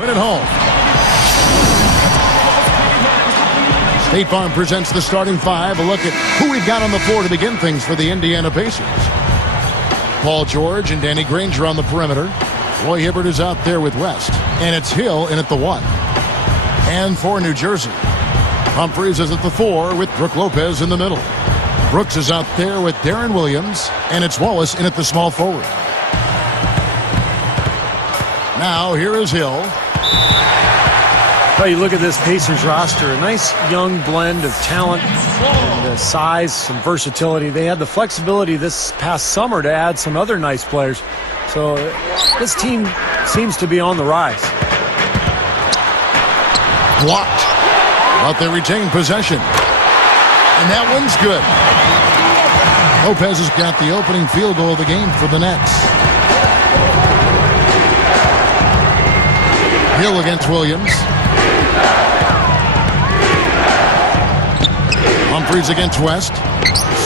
Win it home. State Farm presents the starting five. A look at who we've got on the floor to begin things for the Indiana Pacers. Paul George and Danny Granger on the perimeter. Roy Hibbert is out there with West. And it's Hill in at the 1. And for New Jersey, Humphries is at the 4 with Brook Lopez in the middle. Brooks is out there with Darren Williams. And it's Wallace in at the small forward. Now here is Hill. Well, you look at this Pacers roster, a nice young blend of talent and size, some versatility. They had the flexibility this past summer to add some other nice players. So this team seems to be on the rise. Blocked. But they retain possession. And that one's good. Lopez has got the opening field goal of the game for the Nets. Hill against Williams. Humphries against West.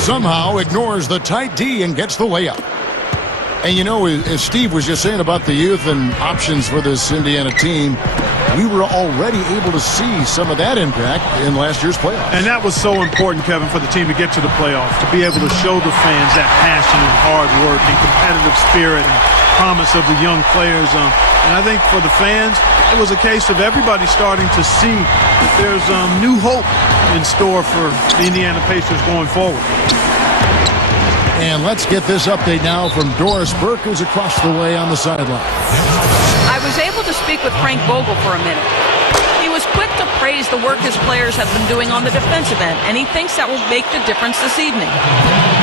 Somehow ignores the tight D and gets the layup. And you know, as Steve was just saying about the youth and options for this Indiana team, we were already able to see some of that impact in last year's playoffs. And that was so important, Kevin, for the team to get to the playoffs, to be able to show the fans that passion and hard work and competitive spirit and promise of the young players. And I think for the fans, it was a case of everybody starting to see that there's new hope in store for the Indiana Pacers going forward. And let's get this update now from Doris Burke, who's across the way on the sideline. I was able to speak with Frank Vogel for a minute. He was quick to praise the work his players have been doing on the defensive end, and he thinks that will make the difference this evening.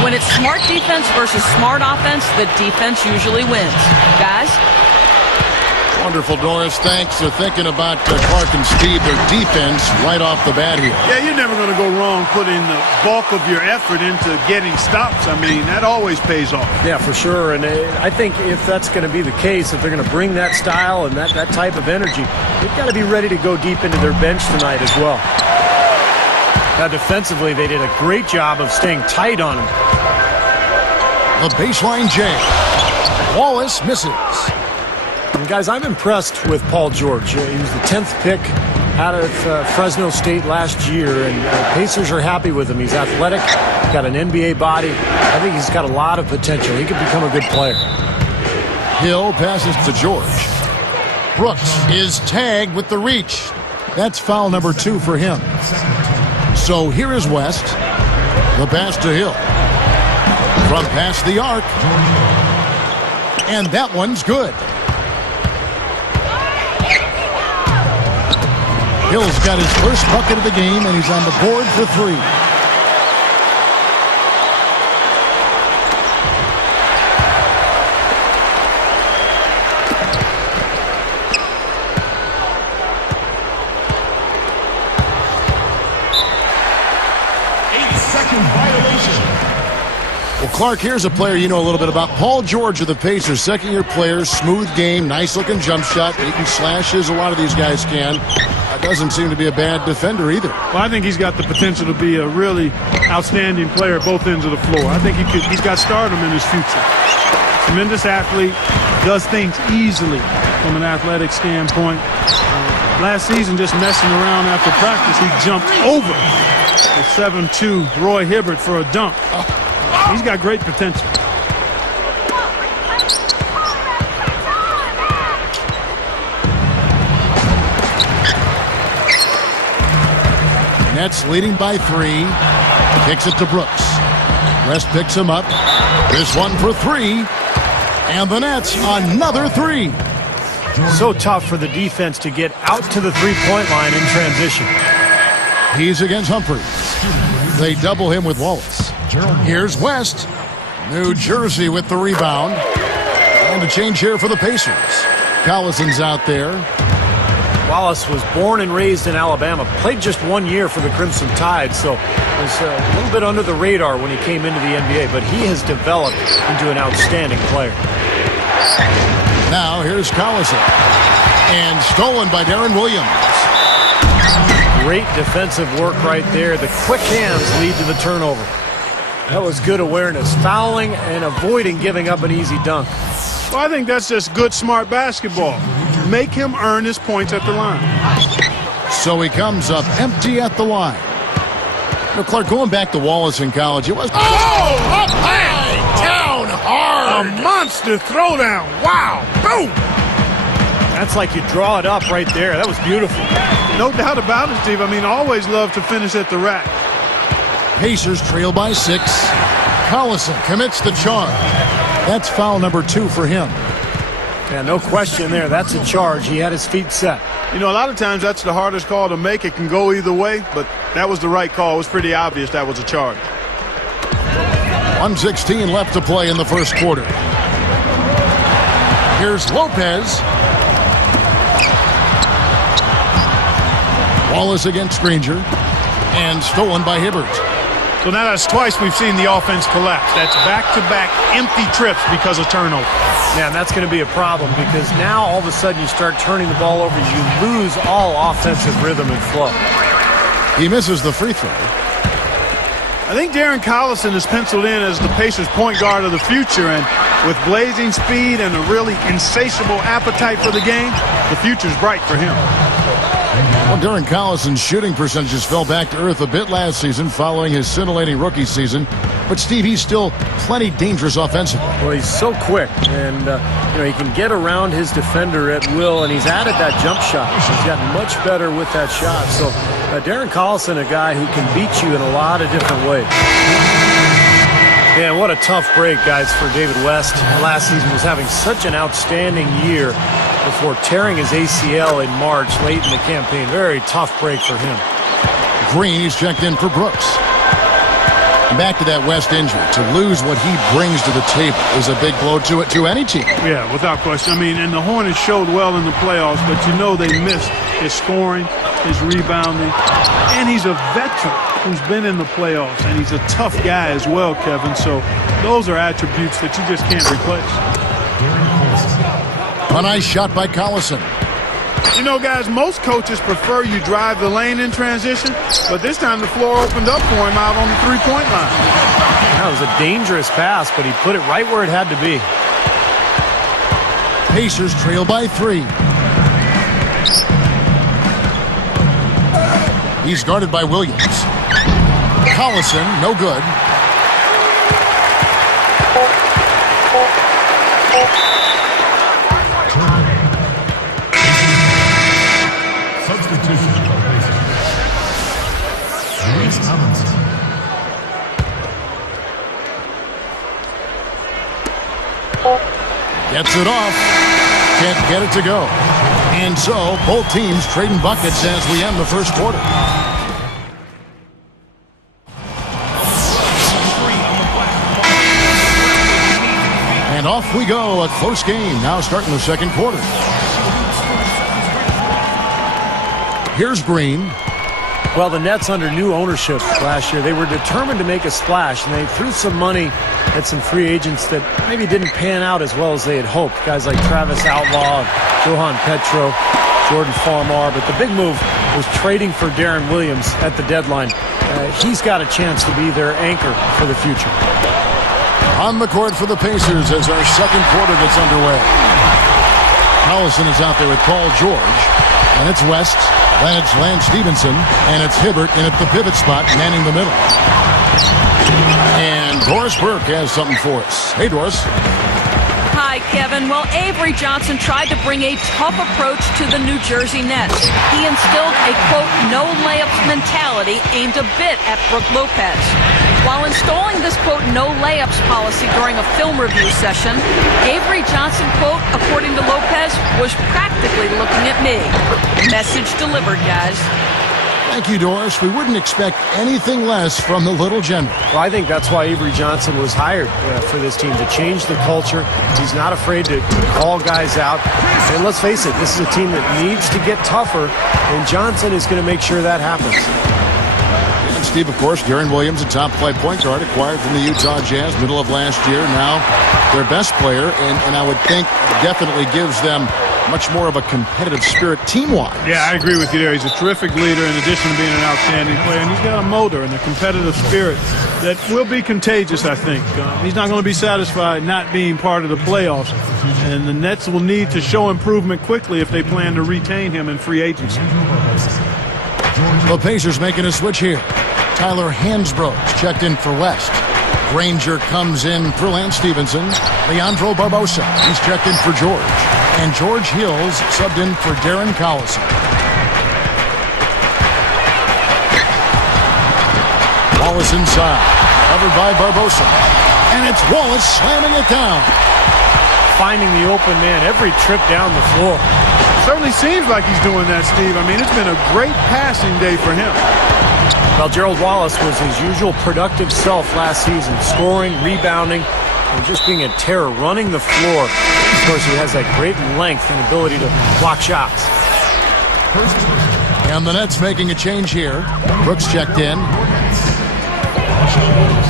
When it's smart defense versus smart offense, the defense usually wins. Guys? Wonderful, Doris. Thanks for thinking about Clark and Steve, their defense, right off the bat here. Yeah, you're never going to go wrong putting the bulk of your effort into getting stops. I mean, that always pays off. Yeah, for sure. And I think if that's going to be the case, if they're going to bring that style and that type of energy, they've got to be ready to go deep into their bench tonight as well. Now, defensively, they did a great job of staying tight on them. The baseline J. Wallace misses. And guys, I'm impressed with Paul George. He was the 10th pick out of Fresno State last year, and Pacers are happy with him. He's athletic, got an NBA body. I think he's got a lot of potential. He could become a good player. Hill passes to George. Brooks is tagged with the reach. That's foul number 2 for him. So here is West. The pass to Hill. From past the arc. And that one's good. Hill's got his first bucket of the game, and he's on the board for 3. Well, Clark, here's a player you know a little bit about. Paul George of the Pacers, second-year player, smooth game, nice-looking jump shot. He can slashes. A lot of these guys can. Doesn't seem to be a bad defender either. Well, I think he's got the potential to be a really outstanding player at both ends of the floor. I think he's got stardom in his future. Tremendous athlete, does things easily from an athletic standpoint. Last season, just messing around after practice, he jumped over the 7'2" Roy Hibbert for a dunk. He's got great potential. Nets leading by 3. Kicks it to Brooks. West picks him up. This one for 3. And the Nets another 3. So tough for the defense to get out to the three-point line in transition. He's against Humphries. They double him with Wallace. Here's West. New Jersey with the rebound. And a change here for the Pacers. Collison's out there. Wallace was born and raised in Alabama, played just 1 year for the Crimson Tide, so was a little bit under the radar when he came into the NBA, but he has developed into an outstanding player. Now here's Collison. And stolen by Darren Williams. Great defensive work right there. The quick hands lead to the turnover. That was good awareness, fouling and avoiding giving up an easy dunk. Well, I think that's just good, smart basketball. Make him earn his points at the line. So he comes up empty at the line. Now, Clark, going back to Wallace in college, it was... Oh, up high, down hard. A monster throwdown. Wow. Boom. That's like you draw it up right there. That was beautiful. No doubt about it, Steve. I mean, always love to finish at the rack. Pacers trail by 6. Collison commits the charge. That's foul number 2 for him. Yeah, no question there. That's a charge. He had his feet set. You know, a lot of times that's the hardest call to make. It can go either way, but that was the right call. It was pretty obvious that was a charge. 1:16 left to play in the first quarter. Here's Lopez. Wallace against Granger. And stolen by Hibbert. So now that's twice we've seen the offense collapse. That's back-to-back empty trips because of turnover. Yeah, and that's going to be a problem because now all of a sudden you start turning the ball over. You lose all offensive rhythm and flow. He misses the free throw. I think Darren Collison is penciled in as the Pacers' point guard of the future, and with blazing speed and a really insatiable appetite for the game, the future's bright for him. Well, Darren Collison's shooting percentages fell back to earth a bit last season following his scintillating rookie season. But, Steve, he's still plenty dangerous offensively. Well, he's so quick, and he can get around his defender at will, and he's added that jump shot. He's gotten much better with that shot. So, Darren Collison, a guy who can beat you in a lot of different ways. Yeah, what a tough break, guys, for David West. Last season was having such an outstanding year before tearing his ACL in March late in the campaign. Very tough break for him. Green, he's checked in for Brooks. Back to that West injury. To lose what he brings to the table is a big blow to any team. Yeah, without question. I mean, and the Hornets showed well in the playoffs, but you know they missed his scoring, his rebounding, and he's a veteran who's been in the playoffs, and he's a tough guy as well, Kevin. So those are attributes that you just can't replace. A nice shot by Collison. You know, guys, most coaches prefer you drive the lane in transition, but this time the floor opened up for him out on the three-point line. That was a dangerous pass, but he put it right where it had to be. Pacers trail by 3. He's guarded by Williams. Collison, no good. Gets it off. Can't get it to go. And so, both teams trading buckets as we end the first quarter. And off we go. A close game now starting the second quarter. Here's Green. Well, the Nets under new ownership last year, they were determined to make a splash, and they threw some money at some free agents that maybe didn't pan out as well as they had hoped. Guys like Travis Outlaw, Johan Petro, Jordan Farmar. But the big move was trading for Darren Williams at the deadline. He's got a chance to be their anchor for the future. On the court for the Pacers as our second quarter gets underway. Collison is out there with Paul George. And it's West. Then it's Lance Stevenson, and it's Hibbert in at the pivot spot, manning the middle. And Doris Burke has something for us. Hey, Doris. Hi, Kevin. Well, Avery Johnson tried to bring a tough approach to the New Jersey Nets. He instilled a, quote, no layups mentality aimed a bit at Brooke Lopez. While installing this, quote, no layups policy during a film review session, Avery Johnson, quote, according to Lopez, was practically looking at me. Message delivered, guys. Thank you, Doris. We wouldn't expect anything less from the Little General. Well, I think that's why Avery Johnson was hired for this team, to change the culture. He's not afraid to call guys out. And let's face it, this is a team that needs to get tougher, and Johnson is going to make sure that happens. And Steve, of course, Darren Williams, a top flight point guard, acquired from the Utah Jazz middle of last year. Now their best player, and I would think definitely gives them much more of a competitive spirit team-wise. Yeah, I agree with you there. He's a terrific leader in addition to being an outstanding player. And he's got a motor and a competitive spirit that will be contagious, I think. He's not going to be satisfied not being part of the playoffs. And the Nets will need to show improvement quickly if they plan to retain him in free agency. The Pacers making a switch here. Tyler Hansbrough's checked in for West. Granger comes in for Lance Stevenson. Leandro Barbosa, he's checked in for George. And George Hills subbed in for Darren Collison. Wallace inside, covered by Barbosa. And it's Wallace slamming it down. Finding the open man every trip down the floor. Certainly seems like he's doing that, Steve. I mean, it's been a great passing day for him. Well, Gerald Wallace was his usual productive self last season, scoring, rebounding, and just being a terror, running the floor. Of course, he has that great length and ability to block shots. And the Nets making a change here. Brooks checked in.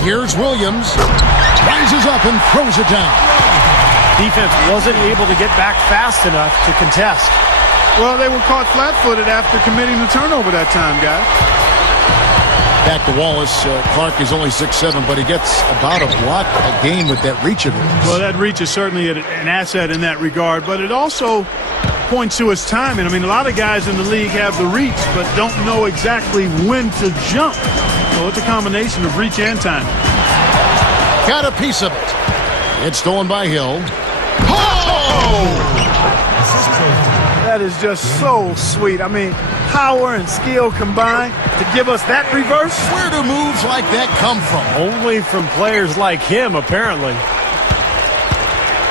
Here's Williams. Rises up and throws it down. Defense wasn't able to get back fast enough to contest. Well, they were caught flat-footed after committing the turnover that time, guys. Back to Wallace. Clark is only 6'7", but he gets about a block a game with that reach of his. Well, that reach is certainly an asset in that regard, but it also points to his timing. I mean, a lot of guys in the league have the reach, but don't know exactly when to jump. So it's a combination of reach and timing. Got a piece of it. It's stolen by Hill. Oh! That is just so sweet. I mean, power and skill combined to give us that reverse. Where do moves like that come from? Only from players like him, apparently.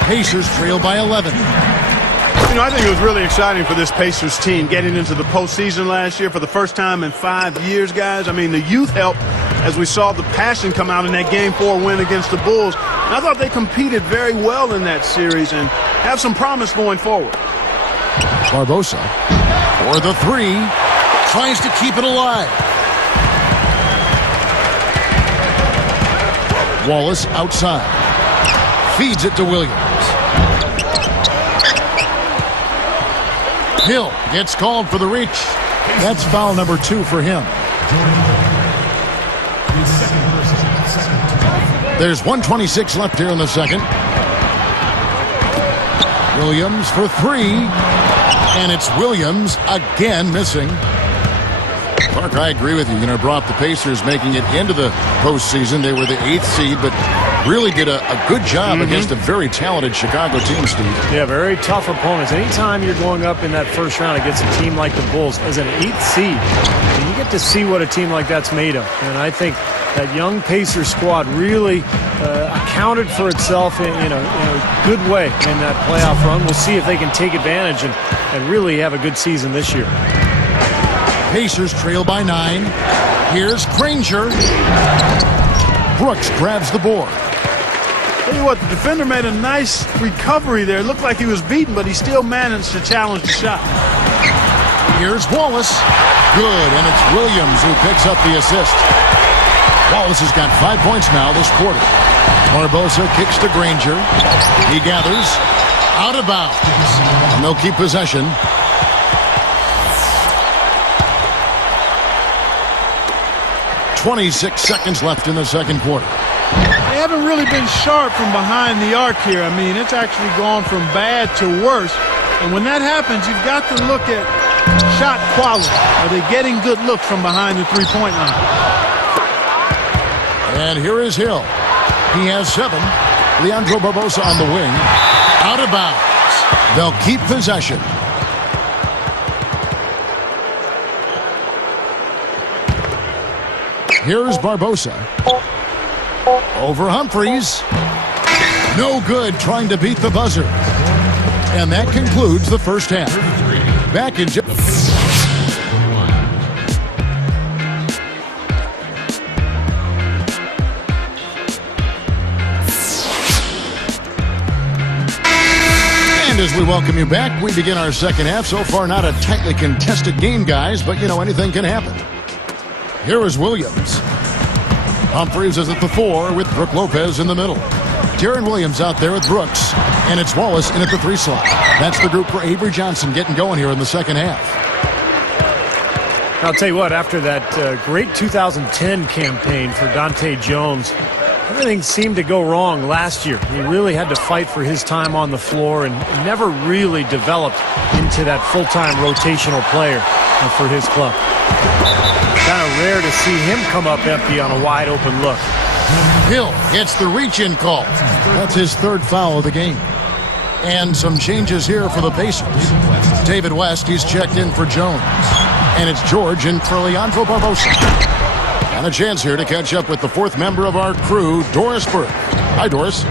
Pacers trail by 11. You know, I think it was really exciting for this Pacers team getting into the postseason last year for the first time in 5 years, guys. I mean, the youth helped as we saw the passion come out in that Game 4 win against the Bulls. And I thought they competed very well in that series and have some promise going forward. Barbosa for the three. Tries to keep it alive. Wallace outside. Feeds it to Williams. Hill gets called for the reach. That's foul number 2 for him. There's 1:26 left here in the second. Williams for 3. And it's Williams again missing. Clark, I agree with you. You know, brought the Pacers making it into the postseason. They were the 8th seed, but really did a good job against a very talented Chicago team, Steve. Yeah, very tough opponents. Anytime you're going up in that first round against a team like the Bulls as an 8th seed, you get to see what a team like that's made of. And I think that young Pacers squad really accounted for itself in a good way in that playoff run. We'll see if they can take advantage and really have a good season this year. Pacers trail by 9. Here's Granger. Brooks grabs the board. Tell you what, the defender made a nice recovery there. It looked like he was beaten, but he still managed to challenge the shot. Here's Wallace. Good, and it's Williams who picks up the assist. Wallace has got 5 points now this quarter. Barbosa kicks to Granger. He gathers. Out of bounds. And they'll keep possession. .26 seconds left in the second quarter. They haven't really been sharp from behind the arc here. I mean, it's actually gone from bad to worse. And when that happens, you've got to look at shot quality. Are they getting good looks from behind the three-point line? And here is Hill. He has 7. Leandro Barbosa on the wing. Out of bounds. They'll keep possession. Here's Barbosa. Over Humphries. No good trying to beat the buzzer. And that concludes the first half. Back in as we welcome you back, we begin our second half. So far, not a tightly contested game, guys, but, you know, anything can happen. Here is Williams. Humphries is at the 4 with Brook Lopez in the middle. Darren Williams out there with Brooks. And it's Wallace in at the 3 slot. That's the group for Avery Johnson getting going here in the second half. I'll tell you what, after that great 2010 campaign for Dante Jones, everything seemed to go wrong last year. He really had to fight for his time on the floor and never really developed into that full-time rotational player for his club. Kind of rare to see him come up empty on a wide-open look. Hill gets the reach-in call. That's his 3rd foul of the game. And some changes here for the Pacers. David West, he's checked in for Jones. And it's George in for Leandro Barbosa. And a chance here to catch up with the 4th member of our crew, Doris Burke. Hi, Doris.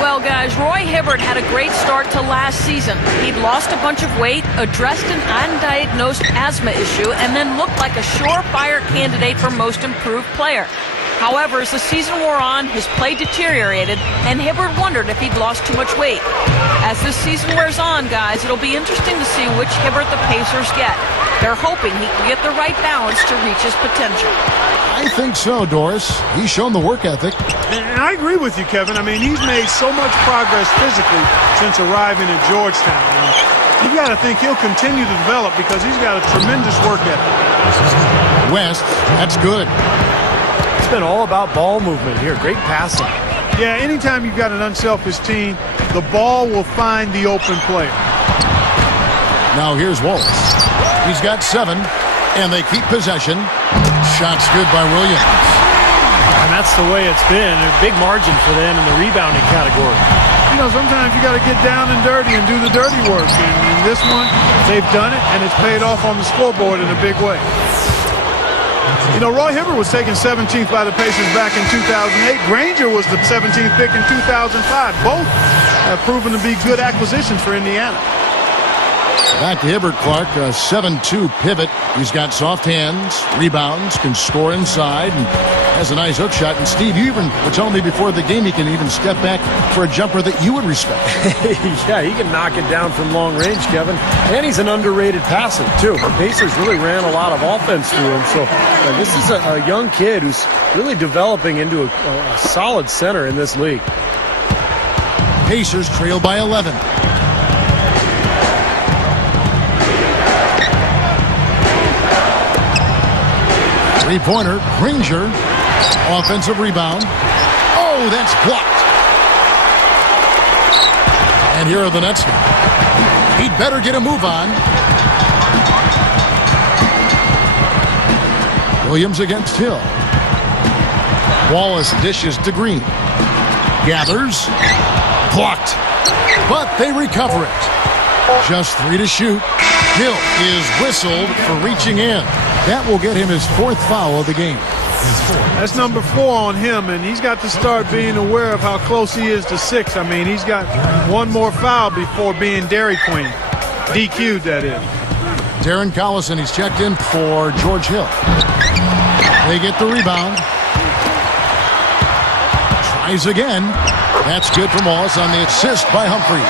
Well, guys, Roy Hibbert had a great start to last season. He'd lost a bunch of weight, addressed an undiagnosed asthma issue, and then looked like a surefire candidate for most improved player. However, as the season wore on, his play deteriorated, and Hibbert wondered if he'd lost too much weight. As this season wears on, guys, it'll be interesting to see which Hibbert the Pacers get. They're hoping he can get the right balance to reach his potential. I think so, Doris. He's shown the work ethic. And I agree with you, Kevin. I mean, he's made so much progress physically since arriving at Georgetown. And you've got to think he'll continue to develop because he's got a tremendous work ethic. West, that's good. It's been all about ball movement here. Great passing. Yeah, anytime you've got an unselfish team, the ball will find the open player. Now here's Wallace. He's got 7, and they keep possession. Shots good by Williams. And that's the way it's been. A big margin for them in the rebounding category. You know, sometimes you got to get down and dirty and do the dirty work. And in this one, they've done it, and it's paid off on the scoreboard in a big way. You know, Roy Hibbert was taken 17th by the Pacers back in 2008. Granger was the 17th pick in 2005. Both have proven to be good acquisitions for Indiana. Back to Hibbert, Clark, a 7-2 pivot. He's got soft hands, rebounds, can score inside, and has a nice hook shot. And Steve, you even were telling me before the game he can even step back for a jumper that you would respect. Yeah, he can knock it down from long range, Kevin. And he's an underrated passer, too. The Pacers really ran a lot of offense through him. So this is a young kid who's really developing into a solid center in this league. Pacers trail by 11. Three-pointer, Granger, offensive rebound. Oh, that's blocked. And here are the Nets now. He'd better get a move on. Williams against Hill. Wallace dishes to Green. Gathers. Blocked. But they recover it. Just 3 to shoot. Hill is whistled for reaching in. That will get him his 4th foul of the game. That's number 4 on him, and he's got to start being aware of how close he is to 6. I mean, he's got one more foul before being Dairy Queen. DQ'd, that is. Darren Collison, he's checked in for George Hill. They get the rebound. Tries again. That's good from Wallace on the assist by Humphries.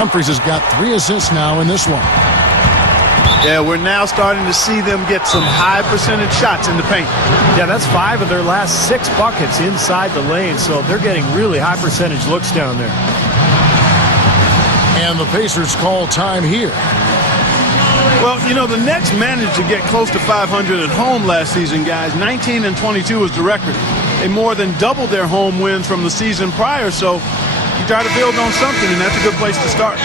Humphries has got 3 assists now in this one. Yeah, we're now starting to see them get some high percentage shots in the paint. Yeah, that's 5 of their last 6 buckets inside the lane, so they're getting really high percentage looks down there. And the Pacers call time here. Well, you know, the Nets managed to get close to 500 at home last season, guys. 19-22 was the record. They more than doubled their home wins from the season prior, so you try to build on something, and that's a good place to start.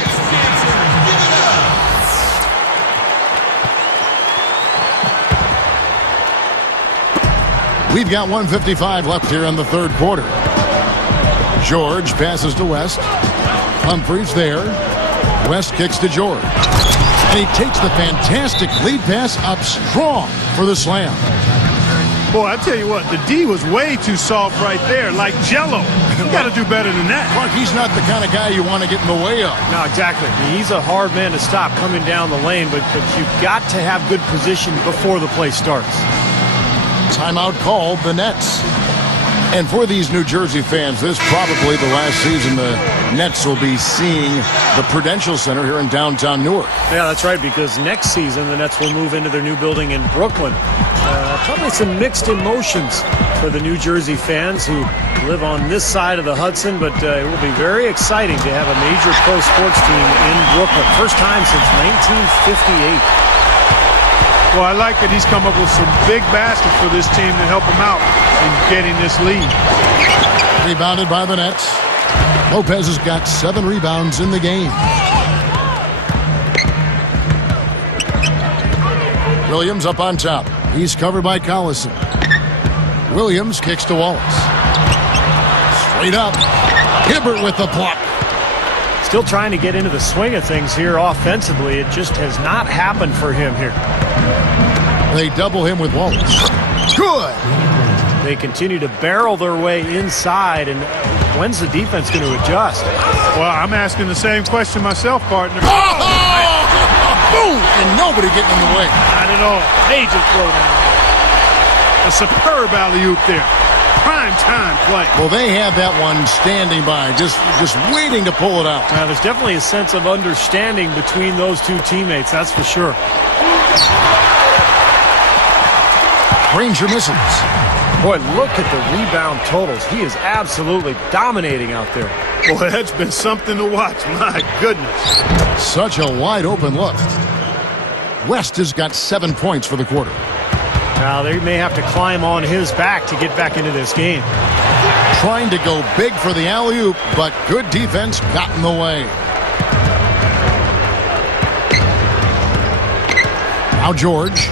We've got 1:55 left here in the 3rd quarter. George passes to West. Humphries there. West kicks to George. And he takes the fantastic lead pass up strong for the slam. Boy, I tell you what, the D was way too soft right there, like Jell-O. You got to do better than that. Clark, he's not the kind of guy you want to get in the way of. No, exactly. He's a hard man to stop coming down the lane, but you've got to have good position before the play starts. Timeout called, the Nets. And for these New Jersey fans, this is probably the last season the Nets will be seeing the Prudential Center here in downtown Newark. Yeah, that's right, because next season the Nets will move into their new building in Brooklyn. Probably some mixed emotions for the New Jersey fans who live on this side of the Hudson, but it will be very exciting to have a major pro sports team in Brooklyn. First time since 1958. Well, I like that he's come up with some big baskets for this team to help him out in getting this lead. Rebounded by the Nets. Lopez has got 7 rebounds in the game. Williams up on top. He's covered by Collison. Williams kicks to Wallace. Straight up. Hibbert with the block. Still trying to get into the swing of things here offensively. It just has not happened for him here. They double him with Wallace. Good. They continue to barrel their way inside, and when's the defense going to adjust? Well, I'm asking the same question myself, partner. Boom! And nobody getting in the way. Not at all. Major throwdown. A superb alley-oop there. Prime time play. Well, they have that one standing by, just waiting to pull it out. Now, there's definitely a sense of understanding between those two teammates, that's for sure. Granger misses. Boy, look at the rebound totals. He is absolutely dominating out there. Boy, that's been something to watch. My goodness. Such a wide open look. West has got 7 points for the quarter. Now, they may have to climb on his back to get back into this game. Trying to go big for the alley-oop, but good defense got in the way. Now George.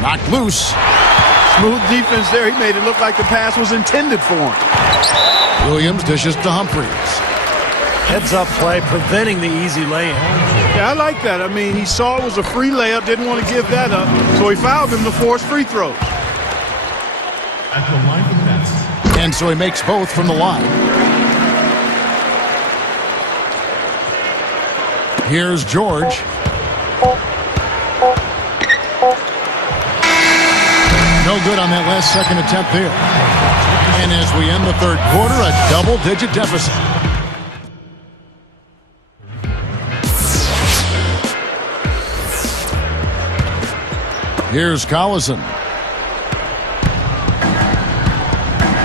Knocked loose. Smooth defense there. He made it look like the pass was intended for him. Williams dishes to Humphries. Heads-up play, preventing the easy lay-in. Yeah, I like that. I mean, he saw it was a free layup, didn't want to give that up, so he fouled him to force free throws. At the line for the Nets. And so he makes both from the line. Here's George. No good on that last second attempt there. And as we end the third quarter, a double-digit deficit. Here's Collison.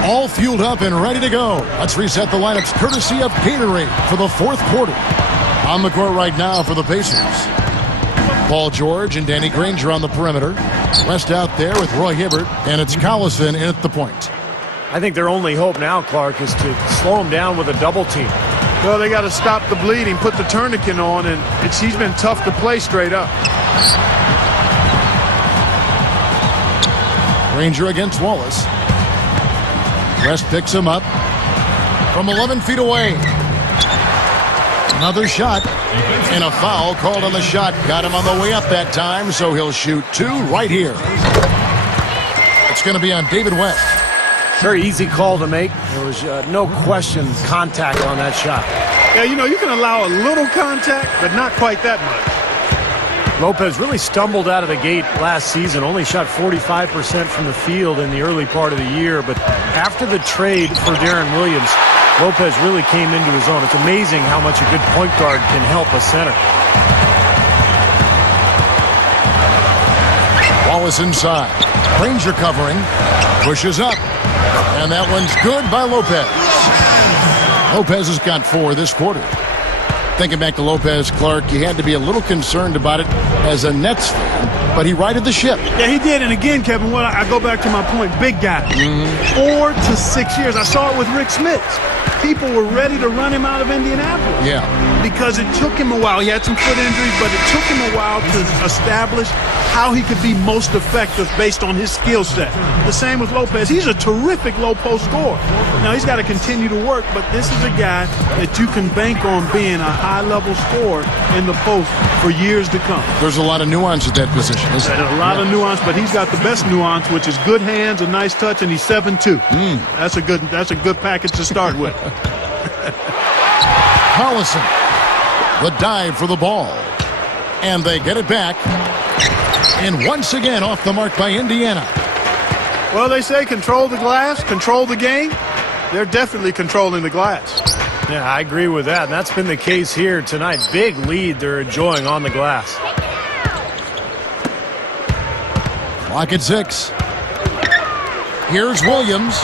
All fueled up and ready to go. Let's reset the lineups courtesy of Gatorade for the fourth quarter. On the court right now for the Pacers. Paul George and Danny Granger on the perimeter. West out there with Roy Hibbert, and it's Collison in at the point. I think their only hope now, Clark, is to slow him down with a double team. Well, they got to stop the bleeding, put the tourniquet on, and he's been tough to play straight up. Granger against Wallace. West picks him up from 11 feet away. Another shot, and a foul called on the shot. Got him on the way up that time, so he'll shoot 2 right here. It's going to be on David West. Very easy call to make. There was no question contact on that shot. Yeah, you know, you can allow a little contact, but not quite that much. Lopez really stumbled out of the gate last season, only shot 45% from the field in the early part of the year, but after the trade for Darren Williams, Lopez really came into his own. It's amazing how much a good point guard can help a center. Wallace inside. Granger covering. Pushes up. And that one's good by Lopez. Lopez has got 4 this quarter. Thinking back to Lopez, Clark, you had to be a little concerned about it as a Nets fan, but he righted the ship. Yeah, he did. And again, Kevin, what I go back to my point, big guy. 4 to 6 years. I saw it with Rick Smith. People were ready to run him out of Indianapolis. Yeah. Because it took him a while. He had some foot injuries, but it took him a while to establish how he could be most effective based on his skill set. The same with Lopez. He's a terrific low post scorer. Now, he's got to continue to work, but this is a guy that you can bank on being a high-level scorer in the post for years to come. There's a lot of nuance at that position, isn't there? A lot of nuance, but he's got the best nuance, which is good hands, a nice touch, and he's 7'2". That's a good package to start with. Collison. The dive for the ball. And they get it back. And once again off the mark by Indiana. Well, they say control the glass, control the game. They're definitely controlling the glass. Yeah, I agree with that. And that's been the case here tonight. Big lead they're enjoying on the glass. Clock at 6. Here's Williams.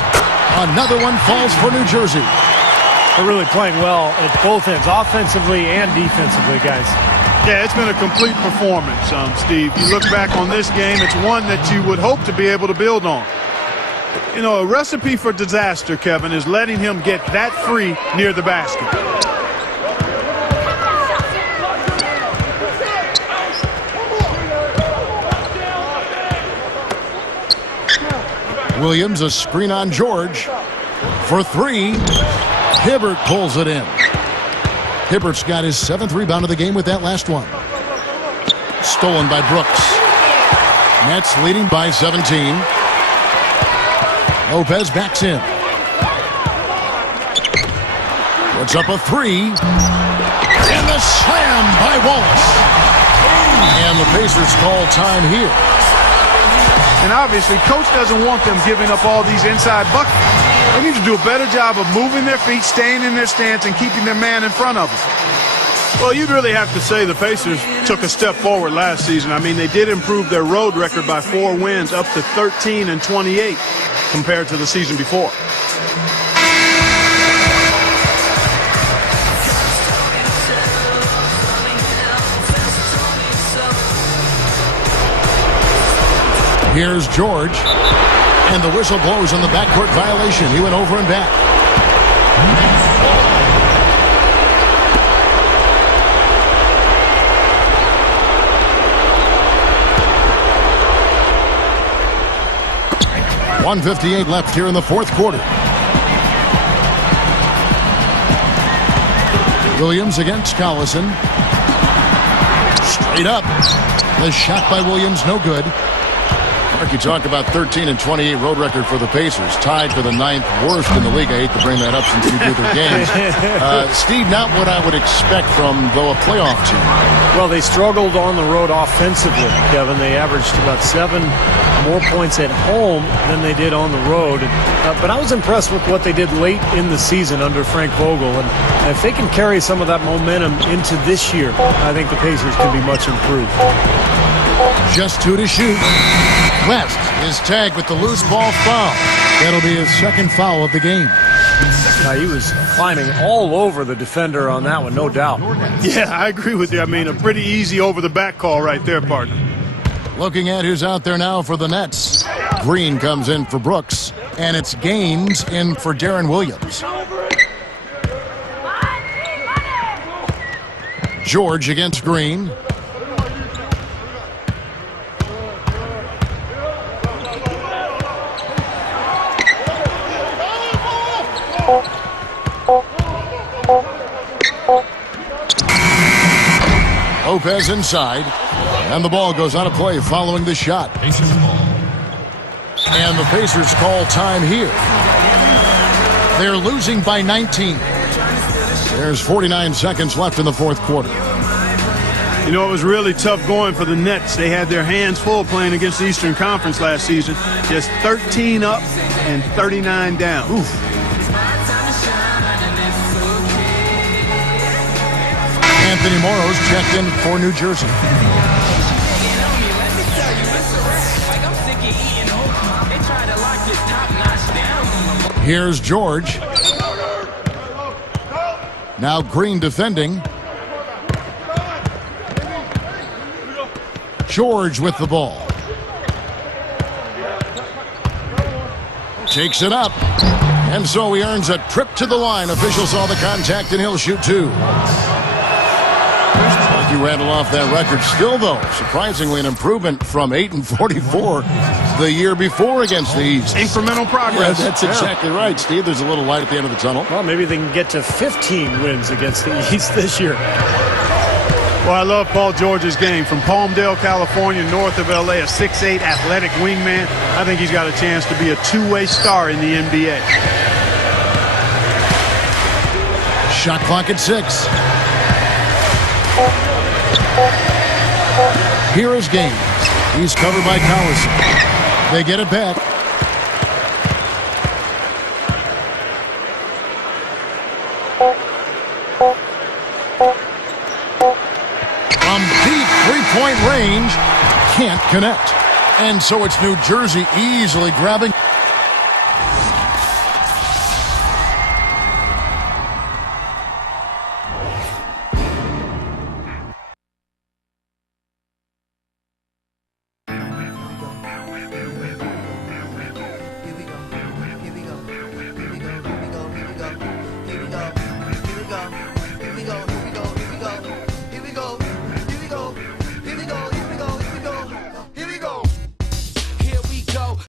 Another one falls for New Jersey. They're really playing well at both ends, offensively and defensively, guys. Yeah, it's been a complete performance, Steve. You look back on this game, it's one that you would hope to be able to build on. You know, a recipe for disaster, Kevin, is letting him get that free near the basket. Williams, a screen on George. For 3. Hibbert pulls it in. Hibbert's got his 7th rebound of the game with that last one. Stolen by Brooks. Nets leading by 17. Lopez backs in. Puts up a 3. And the slam by Wallace. And the Pacers call time here. And obviously, coach doesn't want them giving up all these inside buckets. They need to do a better job of moving their feet, staying in their stance, and keeping their man in front of them. Well, you'd really have to say the Pacers took a step forward last season. I mean, they did improve their road record by 4 wins, up to 13-28 compared to the season before. Here's George. And the whistle blows on the backcourt violation. He went over and back. .158 left here in the 4th quarter. Williams against Collison. Straight up. The shot by Williams, no good. Mark, you talk about 13-28 road record for the Pacers, tied for the 9th worst in the league. I hate to bring that up since you do their games. Steve, not what I would expect from, though, a playoff team. Well, they struggled on the road offensively, Kevin. They averaged about 7 more points at home than they did on the road. But I was impressed with what they did late in the season under Frank Vogel. And if they can carry some of that momentum into this year, I think the Pacers can be much improved. Just 2 to shoot. West is tagged with the loose ball foul. That'll be his 2nd foul of the game. He was climbing all over the defender on that one, no doubt. Yeah, I agree with you. I mean, a pretty easy over-the-back call right there, partner. Looking at who's out there now for the Nets. Green comes in for Brooks, and it's Gaines in for Darren Williams. George against Green. Lopez inside, and the ball goes out of play following the shot. Pacers ball. And the Pacers call time here. They're losing by 19. There's 49 seconds left in the 4th quarter. You know, it was really tough going for the Nets. They had their hands full playing against the Eastern Conference last season. Just 13 up and 39 down. Oof. Anthony Morrow's checked in for New Jersey. Here's George. Now Green defending. George with the ball. Takes it up. And so he earns a trip to the line. Officials saw the contact and he'll shoot 2. You rattle off that record. Still, though, surprisingly an improvement from 8-44 the year before against the East. Incremental progress. Yeah, that's exactly right, Steve. There's a little light at the end of the tunnel. Well, maybe they can get to 15 wins against the East this year. Well, I love Paul George's game. From Palmdale, California, north of L.A., a 6'8" athletic wingman. I think he's got a chance to be a two-way star in the NBA. Shot clock at 6. Here is Gaines. He's covered by Collison. They get it back. from deep three-point range. Can't connect. And so it's New Jersey easily grabbing.